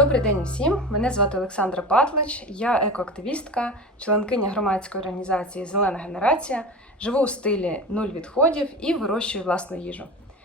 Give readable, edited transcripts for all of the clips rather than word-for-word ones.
Добрий день усім! Мене звати Олександра Патлач, я екоактивістка, членкиня громадської організації «Зелена генерація», живу у стилі нуль відходів і вирощую власну їжу.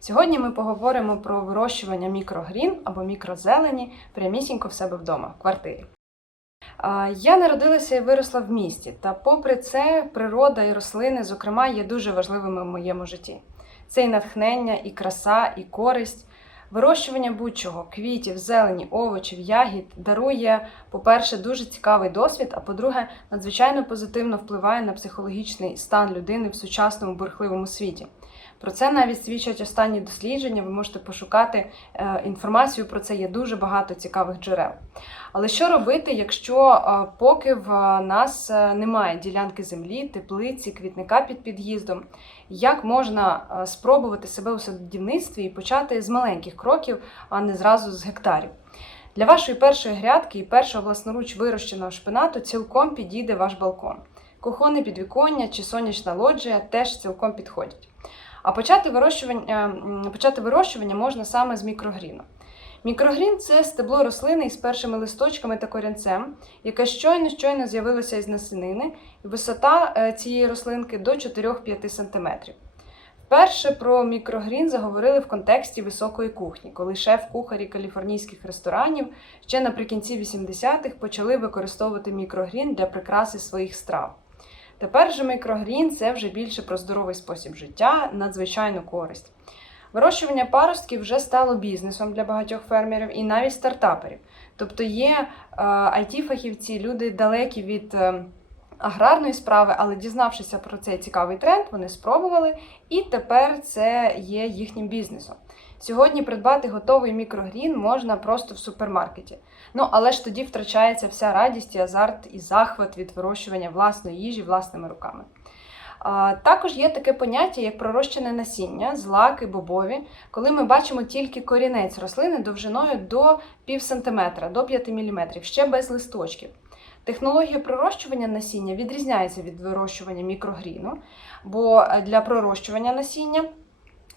Сьогодні ми поговоримо про вирощування мікрогрін або мікрозелені прямісінько в себе вдома, в квартирі. Я народилася і виросла в місті, та попри це природа і рослини, зокрема, є дуже важливими в моєму житті. Це і натхнення, і краса, і користь. Вирощування будь-чого – квітів, зелені, овочів, ягід – дарує, по-перше, дуже цікавий досвід, а по-друге, надзвичайно позитивно впливає на психологічний стан людини в сучасному бурхливому світі. Про це навіть свідчать останні дослідження, ви можете пошукати інформацію про це, є дуже багато цікавих джерел. Але що робити, якщо поки в нас немає ділянки землі, теплиці, квітника під під'їздом? Як можна спробувати себе у садівництві і почати з маленьких кроків, а не зразу з гектарів? Для вашої першої грядки і першого власноруч вирощеного шпинату цілком підійде ваш балкон. Кухонне підвіконня чи сонячна лоджія теж цілком підходять. А почати вирощування можна саме з мікрогріну. Мікрогрін – це стебло рослини із першими листочками та корінцем, яке щойно з'явилося із насінини, і висота цієї рослинки до 4-5 см. Вперше про мікрогрін заговорили в контексті високої кухні, коли шеф-кухарі каліфорнійських ресторанів ще наприкінці 80-х почали використовувати мікрогрін для прикраси своїх страв. Тепер же мікрогрін – це вже більше про здоровий спосіб життя, надзвичайну користь. Вирощування паростків вже стало бізнесом для багатьох фермерів і навіть стартаперів. Тобто є IT-фахівці, люди далекі від аграрної справи, але дізнавшися про цей цікавий тренд, вони спробували, і тепер це є їхнім бізнесом. Сьогодні придбати готовий мікрогрін можна просто в супермаркеті. Але ж тоді втрачається вся радість і азарт і захват від вирощування власної їжі власними руками. Також є таке поняття, як пророщене насіння, злаки, бобові, коли ми бачимо тільки корінець рослини довжиною до пів сантиметра, до 5 мм, ще без листочків. Технологія пророщування насіння відрізняється від вирощування мікрогріну, бо для пророщування насіння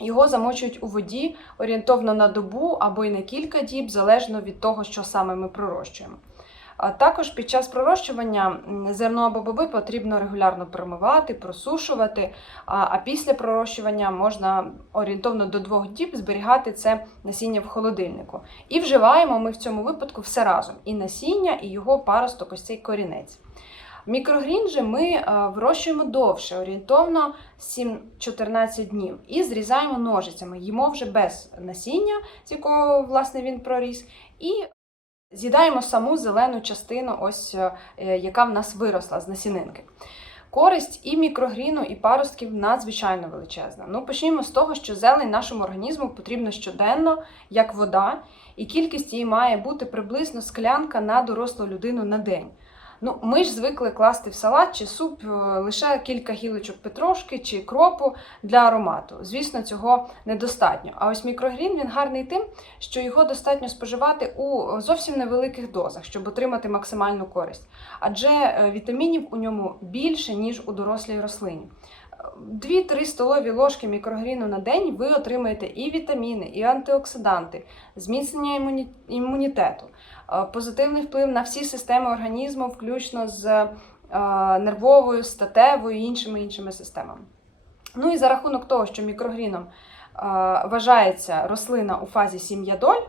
його замочують у воді орієнтовно на добу або й на кілька діб, залежно від того, що саме ми пророщуємо. Також під час пророщування зерно або боби потрібно регулярно промивати, просушувати, а після пророщування можна орієнтовно до 2 діб зберігати це насіння в холодильнику. І вживаємо ми в цьому випадку все разом – і насіння, і його паросток, ось цей корінець. Мікрогрін же ми вирощуємо довше, орієнтовно 7-14 днів, і зрізаємо ножицями, їмо вже без насіння, з якого, власне, він проріс, і з'їдаємо саму зелену частину, ось яка в нас виросла з насінинки. Користь і мікрогріну, і паростків надзвичайно величезна. Почнімо з того, що зелень нашому організму потрібна щоденно, як вода, і кількість її має бути приблизно склянка на дорослу людину на день. Ми ж звикли класти в салат чи суп лише кілька гілочок петрушки чи кропу для аромату. Звісно, цього недостатньо. А ось мікрогрін, він гарний тим, що його достатньо споживати у зовсім невеликих дозах, щоб отримати максимальну користь. Адже вітамінів у ньому більше, ніж у дорослій рослині. 2-3 столові ложки мікрогріну на день ви отримаєте і вітаміни, і антиоксиданти, зміцнення імунітету, позитивний вплив на всі системи організму, включно з нервовою, статевою і іншими системами. І за рахунок того, що мікрогріном вважається рослина у фазі сім'ядоль,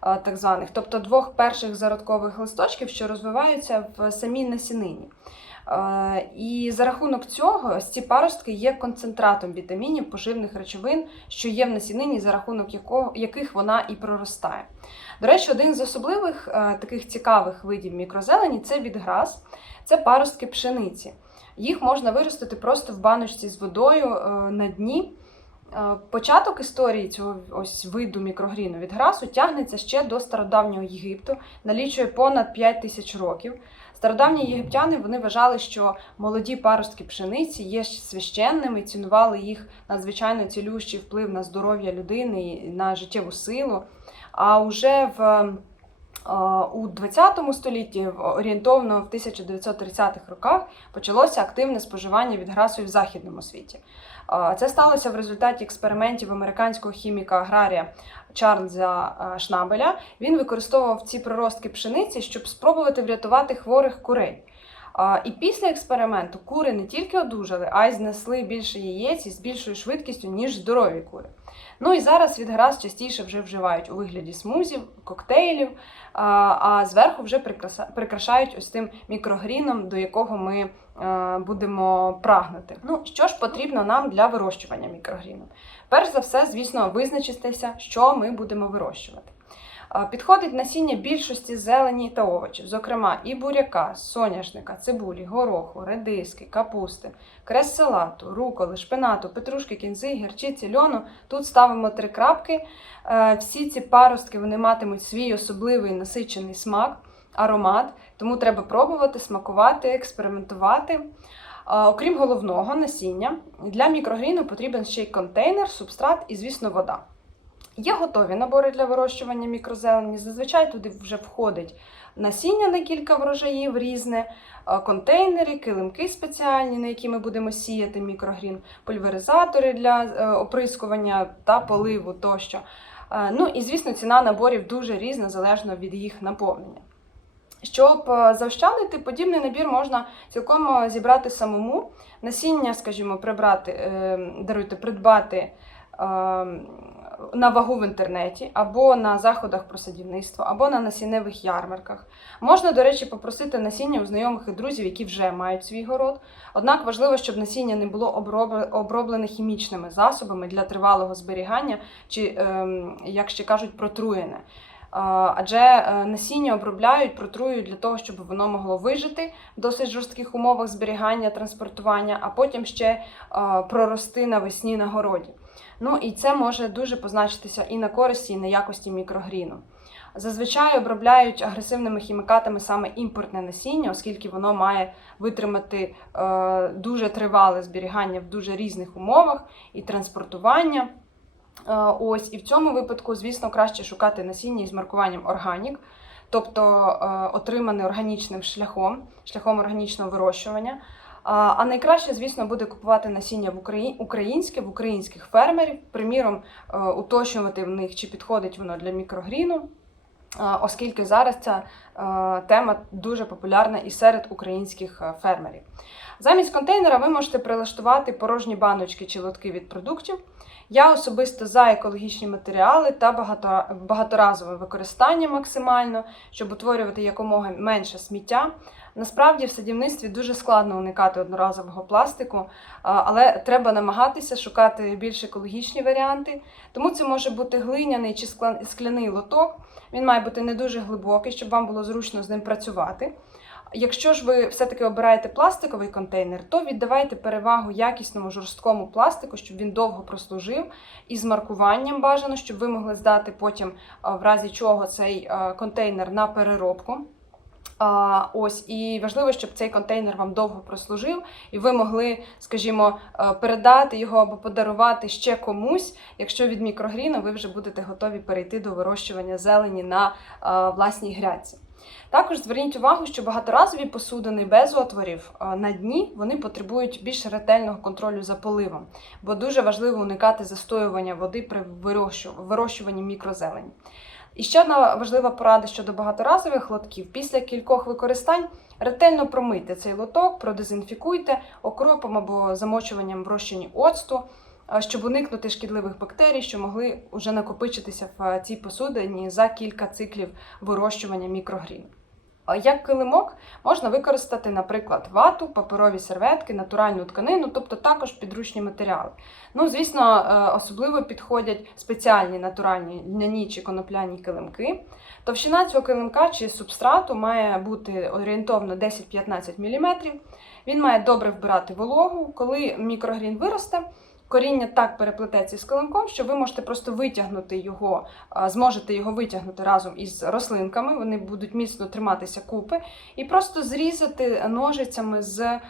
так званих, тобто 2 перших зародкових листочків, що розвиваються в самій насінині. І за рахунок цього ці паростки є концентратом вітамінів, поживних речовин, що є в насінині, за рахунок яких вона і проростає. До речі, один з особливих таких цікавих видів мікрозелені – це відграз, це паростки пшениці. Їх можна виростити просто в баночці з водою на дні. Початок історії цього виду мікрогріну відгразу тягнеться ще до стародавнього Єгипту, налічує понад 5000 років. Стародавні єгиптяни, вони вважали, що молоді паростки пшениці є священними, цінували їх надзвичайно цілющий вплив на здоров'я людини і на життєву силу. А уже в У 20 столітті, орієнтовно в 1930-х роках, почалося активне споживання відграсу в західному світі. Це сталося в результаті експериментів американського хіміка-аграрія Чарльза Шнабеля. Він використовував ці приростки пшениці, щоб спробувати врятувати хворих курей. І після експерименту кури не тільки одужали, а й знесли більше яєць із більшою швидкістю, ніж здорові кури. Ну і зараз відграз частіше вже вживають у вигляді смузів, коктейлів, а зверху вже прикрашають ось тим мікрогріном, до якого ми будемо прагнути. Ну, що ж потрібно нам для вирощування мікрогріну? Перш за все, звісно, визначитися, що ми будемо вирощувати. Підходить насіння більшості зелені та овочів, зокрема і буряка, соняшника, цибулі, гороху, редиски, капусти, крес-салату, руколи, шпинату, петрушки, кінзи, гірчиці, льону. Тут ставимо 3 крапки. Всі ці паростки вони матимуть свій особливий насичений смак, аромат, тому треба пробувати, смакувати, експериментувати. Окрім головного насіння, для мікрогріну потрібен ще й контейнер, субстрат і, звісно, вода. Є готові набори для вирощування мікрозелені. Зазвичай туди вже входить насіння на кілька врожаїв різне, контейнери, килимки спеціальні, на які ми будемо сіяти мікрогрін, пульверизатори для оприскування та поливу тощо. Ну і, звісно, ціна наборів дуже різна, залежно від їх наповнення. Щоб заощадити, подібний набір можна цілком зібрати самому. Насіння, скажімо, придбати на вагу в інтернеті, або на заходах про садівництво, або на насінневих ярмарках. Можна, до речі, попросити насіння у знайомих і друзів, які вже мають свій город. Однак важливо, щоб насіння не було оброблене хімічними засобами для тривалого зберігання, чи, як ще кажуть, протруєне. Адже насіння обробляють, протрують для того, щоб воно могло вижити в досить жорстких умовах зберігання, транспортування, а потім ще прорости навесні на городі. Ну і це може дуже позначитися і на користі, і на якості мікрогріну. Зазвичай обробляють агресивними хімікатами саме імпортне насіння, оскільки воно має витримати дуже тривале зберігання в дуже різних умовах і транспортування. І в цьому випадку, звісно, краще шукати насіння із маркуванням органік, тобто отримане органічним шляхом органічного вирощування. А найкраще, звісно, буде купувати насіння українське, в українських фермерів, приміром, уточнювати в них, чи підходить воно для мікрогріну, оскільки зараз ця тема дуже популярна і серед українських фермерів. Замість контейнера ви можете прилаштувати порожні баночки чи лотки від продуктів. Я особисто за екологічні матеріали та багаторазове використання максимально, щоб утворювати якомога менше сміття. Насправді в садівництві дуже складно уникати одноразового пластику, але треба намагатися шукати більш екологічні варіанти. Тому це може бути глиняний чи скляний лоток. Він має бути не дуже глибокий, щоб вам було зручно з ним працювати. Якщо ж ви все-таки обираєте пластиковий контейнер, то віддавайте перевагу якісному жорсткому пластику, щоб він довго прослужив, і з маркуванням бажано, щоб ви могли здати потім, в разі чого, цей контейнер на переробку. І важливо, щоб цей контейнер вам довго прослужив, і ви могли, скажімо, передати його або подарувати ще комусь, якщо від мікрогріну ви вже будете готові перейти до вирощування зелені на власній грядці. Також зверніть увагу, що багаторазові посудини без отворів на дні, вони потребують більш ретельного контролю за поливом, бо дуже важливо уникати застоювання води при вирощуванні мікрозелені. І ще одна важлива порада щодо багаторазових лотків. Після кількох використань ретельно промийте цей лоток, продезінфікуйте окропом або замочуванням в розчині оцту, щоб уникнути шкідливих бактерій, що могли вже накопичитися в цій посудині за кілька циклів вирощування мікрогріну. Як килимок можна використати, наприклад, вату, паперові серветки, натуральну тканину, тобто також підручні матеріали. Ну, звісно, особливо підходять спеціальні натуральні льняні чи конопляні килимки. Товщина цього килимка чи субстрату має бути орієнтовно 10-15 мм. Він має добре вбирати вологу. Коли мікрогрін виросте, коріння так переплететься з килимком, що ви можете просто витягнути його, зможете його витягнути разом із рослинками, вони будуть міцно триматися купи, і просто зрізати ножицями з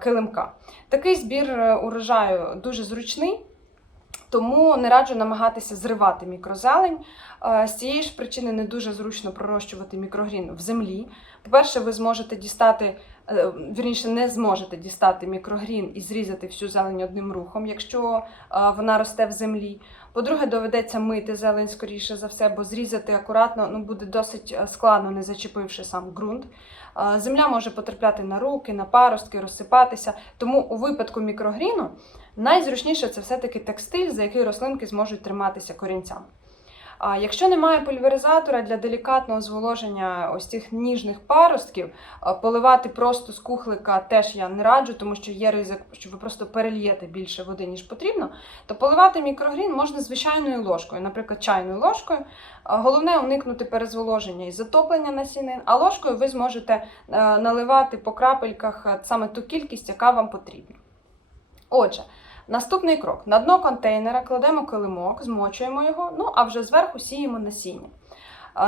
килимка. Такий збір урожаю дуже зручний, Тому не раджу намагатися зривати мікрозелень. З цієї ж причини не дуже зручно пророщувати мікрогрін в землі. По-перше, ви зможете дістати, вірніше, не зможете дістати мікрогрін і зрізати всю зелень одним рухом, якщо вона росте в землі. По-друге, доведеться мити зелень, скоріше за все, бо зрізати акуратно буде досить складно, не зачепивши сам ґрунт. Земля може потрапляти на руки, на паростки, розсипатися. Тому у випадку мікрогріну найзручніше це все-таки текстиль, за який рослинки зможуть триматися корінцями. Якщо немає пульверизатора для делікатного зволоження ось цих ніжних паростків, поливати просто з кухлика теж я не раджу, тому що є ризик, що ви просто перельєте більше води, ніж потрібно, то поливати мікрогрін можна звичайною ложкою, наприклад, чайною ложкою. Головне уникнути перезволоження і затоплення насінин, а ложкою ви зможете наливати по крапельках саме ту кількість, яка вам потрібна. Отже, наступний крок. На дно контейнера кладемо килимок, змочуємо його, а вже зверху сіємо насіння.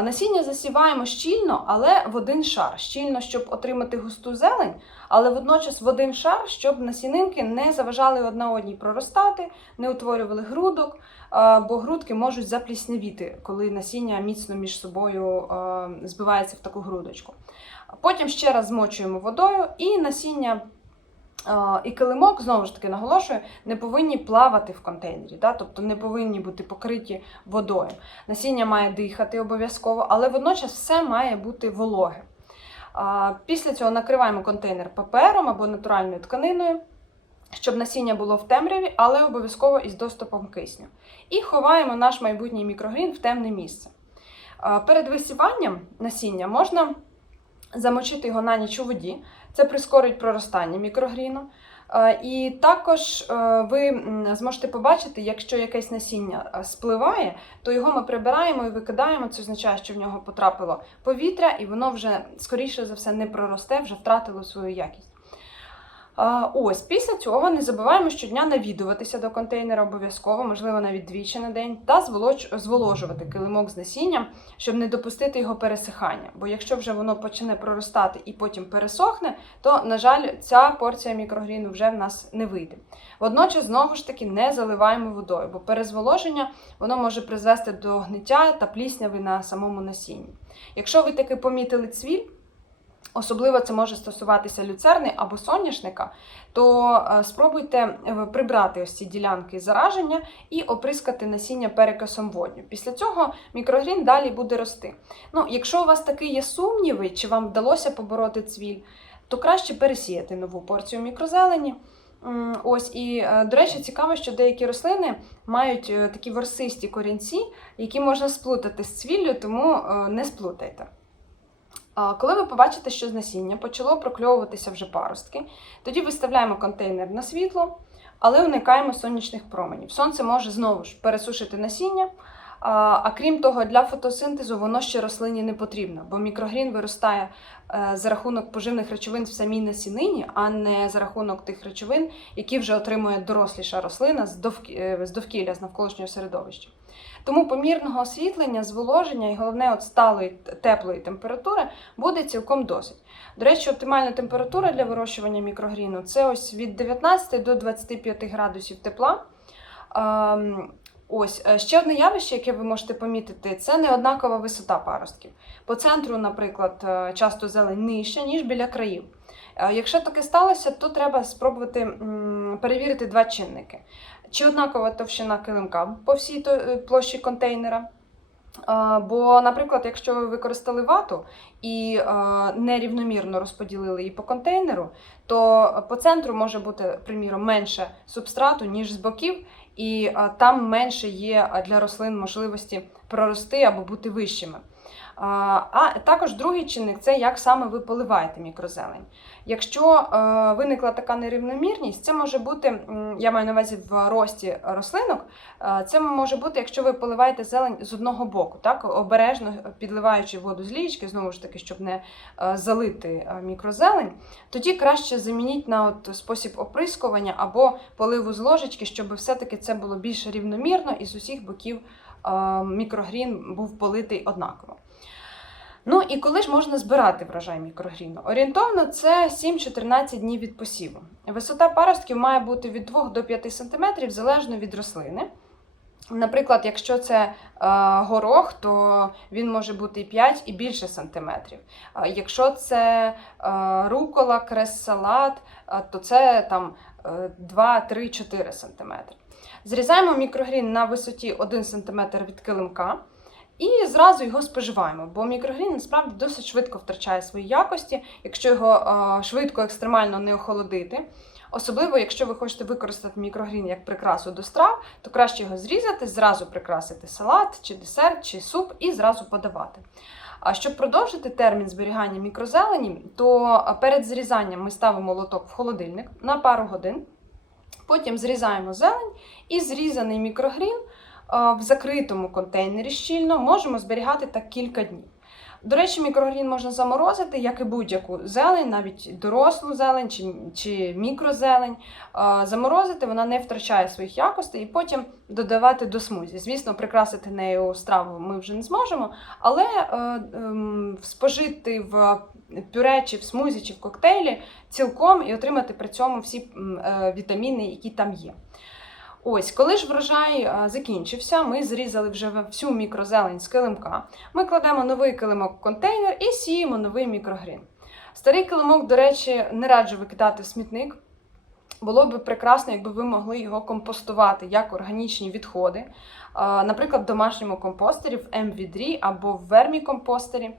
Насіння засіваємо щільно, але в один шар. Щільно, щоб отримати густу зелень, але водночас в один шар, щоб насінинки не заважали одна одній проростати, не утворювали грудок, бо грудки можуть запліснявіти, коли насіння міцно між собою збивається в таку грудочку. Потім ще раз змочуємо водою і насіння і килимок, знову ж таки наголошую, не повинні плавати в контейнері, тобто не повинні бути покриті водою. Насіння має дихати обов'язково, але водночас все має бути вологе. Після цього накриваємо контейнер папером або натуральною тканиною, щоб насіння було в темряві, але обов'язково із доступом кисню. І ховаємо наш майбутній мікрогрін в темне місце. Перед висіванням насіння можна замочити його на ніч у воді. Це прискорить проростання мікрогріну. І також ви зможете побачити, якщо якесь насіння спливає, то його ми прибираємо і викидаємо. Це означає, що в нього потрапило повітря, і воно вже, скоріше за все, не проросте, вже втратило свою якість. Ось, після цього не забуваємо щодня навідуватися до контейнера обов'язково, можливо, навіть двічі на день, та зволожувати килимок з насінням, щоб не допустити його пересихання. Бо якщо вже воно почне проростати і потім пересохне, то, на жаль, ця порція мікрогріну вже в нас не вийде. Водночас, знову ж таки, не заливаємо водою, бо перезволоження воно може призвести до гниття та плісняви на самому насінні. Якщо ви таки помітили цвіль, особливо це може стосуватися люцерни або соняшника, то спробуйте прибрати ось ці ділянки зараження і оприскати насіння перекисом водню. Після цього мікрогрін далі буде рости. Якщо у вас таки є сумніви, чи вам вдалося побороти цвіль, то краще пересіяти нову порцію мікрозелені. Ось, і, до речі, цікаво, що деякі рослини мають такі ворсисті корінці, які можна сплутати з цвіллю, тому не сплутайте. Коли ви побачите, що з насіння почало прокльовуватися вже паростки, тоді виставляємо контейнер на світло, але уникаємо сонячних променів. Сонце може знову ж пересушити насіння, а крім того, для фотосинтезу воно ще рослині не потрібно, бо мікрогрін виростає за рахунок поживних речовин в самій насінині, а не за рахунок тих речовин, які вже отримує доросліша рослина з довкілля, з навколишнього середовища. Тому помірного освітлення, зволоження і, головне, сталої теплої температури буде цілком досить. До речі, оптимальна температура для вирощування мікрогріну – це ось від 19 до 25 градусів тепла. Ось, ще одне явище, яке ви можете помітити, це неоднакова висота паростків. По центру, наприклад, часто зелень нижча, ніж біля країв. Якщо таке сталося, то треба спробувати перевірити два чинники. Чи однакова товщина килимка по всій площі контейнера. Бо, наприклад, якщо ви використали вату і нерівномірно розподілили її по контейнеру, то по центру може бути, приміром, менше субстрату, ніж з боків, і там менше є для рослин можливості прорости або бути вищими. А також другий чинник – це як саме ви поливаєте мікрозелень. Якщо виникла така нерівномірність, це може бути, я маю на увазі в рості рослинок, це може бути, якщо ви поливаєте зелень з одного боку, обережно підливаючи воду з лієчки, знову ж таки, щоб не залити мікрозелень, тоді краще замініть на спосіб оприскування або поливу з ложечки, щоб все-таки це було більш рівномірно і з усіх боків мікрогрін був политий однаково. Ну і коли ж можна збирати врожай мікрогріну? Орієнтовно це 7-14 днів від посіву. Висота паростків має бути від 2 до 5 см залежно від рослини. Наприклад, якщо це горох, то він може бути і 5 і більше сантиметрів. Якщо це рукола, крес-салат, то це там 2, 3, 4 см. Зрізаємо мікрогрін на висоті 1 см від килимка і зразу його споживаємо, бо мікрогрін насправді досить швидко втрачає свої якості, якщо його швидко екстремально не охолодити. Особливо, якщо ви хочете використати мікрогрін як прикрасу до страв, то краще його зрізати, зразу прикрасити салат, чи десерт, чи суп і зразу подавати. А щоб продовжити термін зберігання мікрозелені, то перед зрізанням ми ставимо лоток в холодильник на пару годин, потім зрізаємо зелень і зрізаний мікрогрін в закритому контейнері щільно можемо зберігати так кілька днів. До речі, мікрогрін можна заморозити, як і будь-яку зелень, навіть дорослу зелень чи мікрозелень. Заморозити, вона не втрачає своїх якостей і потім додавати до смузі. Звісно, прикрасити нею страву ми вже не зможемо, але спожити в пюре, чи в смузі, чи в коктейлі цілком і отримати при цьому всі вітаміни, які там є. Ось, коли ж врожай закінчився, ми зрізали вже всю мікрозелень з килимка, ми кладемо новий килимок в контейнер і сіємо новий мікрогрін. Старий килимок, до речі, не раджу викидати в смітник. Було б прекрасно, якби ви могли його компостувати як органічні відходи, наприклад, в домашньому компостері, в м-відрі або в вермікомпостері.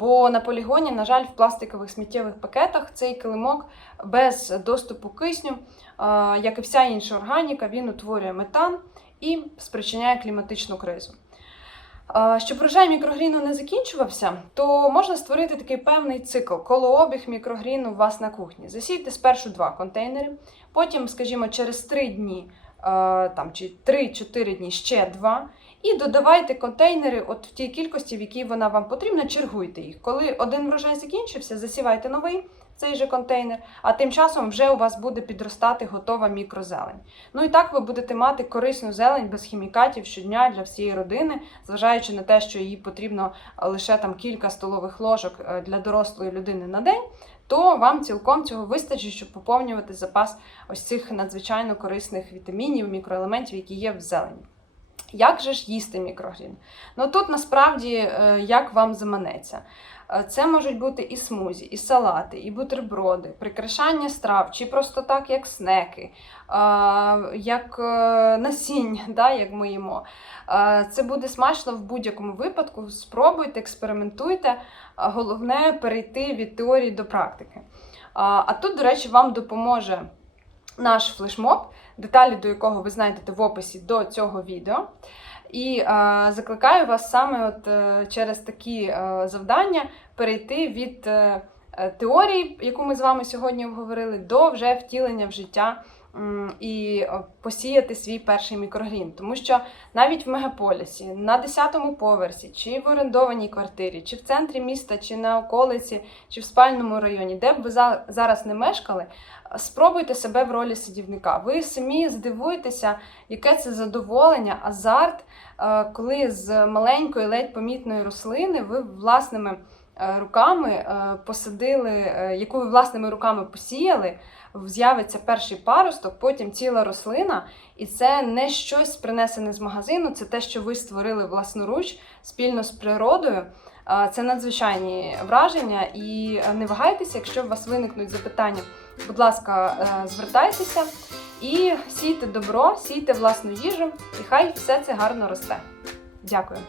Бо на полігоні, на жаль, в пластикових сміттєвих пакетах цей килимок без доступу кисню, як і вся інша органіка, він утворює метан і спричиняє кліматичну кризу. Щоб врожай мікрогріну не закінчувався, то можна створити такий певний цикл, колообіг мікрогріну у вас на кухні. Засійте спершу 2 контейнери, потім, скажімо, через 3 дні чи 3-4 дні ще 2, і додавайте контейнери от в тій кількості, в якій вона вам потрібна, чергуйте їх. Коли один врожай закінчився, засівайте новий, цей же контейнер, а тим часом вже у вас буде підростати готова мікрозелень. Ну і так ви будете мати корисну зелень без хімікатів щодня для всієї родини, зважаючи на те, що її потрібно лише там кілька столових ложок для дорослої людини на день, то вам цілком цього вистачить, щоб поповнювати запас ось цих надзвичайно корисних вітамінів, мікроелементів, які є в зелені. Як же ж їсти мікрогрін? Ну тут насправді як вам заманеться. Це можуть бути і смузі, і салати, і бутерброди, прикрашання страв, чи просто так, як снеки, як насіння, да, як ми їмо. Це буде смачно в будь-якому випадку. Спробуйте, експериментуйте. Головне перейти від теорії до практики. А тут, до речі, вам допоможе наш флешмоб, деталі до якого ви знайдете в описі до цього відео. І закликаю вас саме через такі завдання перейти від теорії, яку ми з вами сьогодні обговорили, до вже втілення в життя і посіяти свій перший мікрогрін. Тому що навіть в мегаполісі, на 10-му поверсі, чи в орендованій квартирі, чи в центрі міста, чи на околиці, чи в спальному районі, де б ви зараз не мешкали, спробуйте себе в ролі садівника. Ви самі здивуєтеся, яке це задоволення, азарт, коли з маленької, ледь помітної рослини ви власними руками посадили, яку ви власними руками посіяли, з'явиться перший паросток, потім ціла рослина, і це не щось принесене з магазину, це те, що ви створили власноруч, спільно з природою. Це надзвичайні враження, і не вагайтеся, якщо у вас виникнуть запитання, будь ласка, звертайтеся і сійте добро, сійте власну їжу, і хай все це гарно росте. Дякую.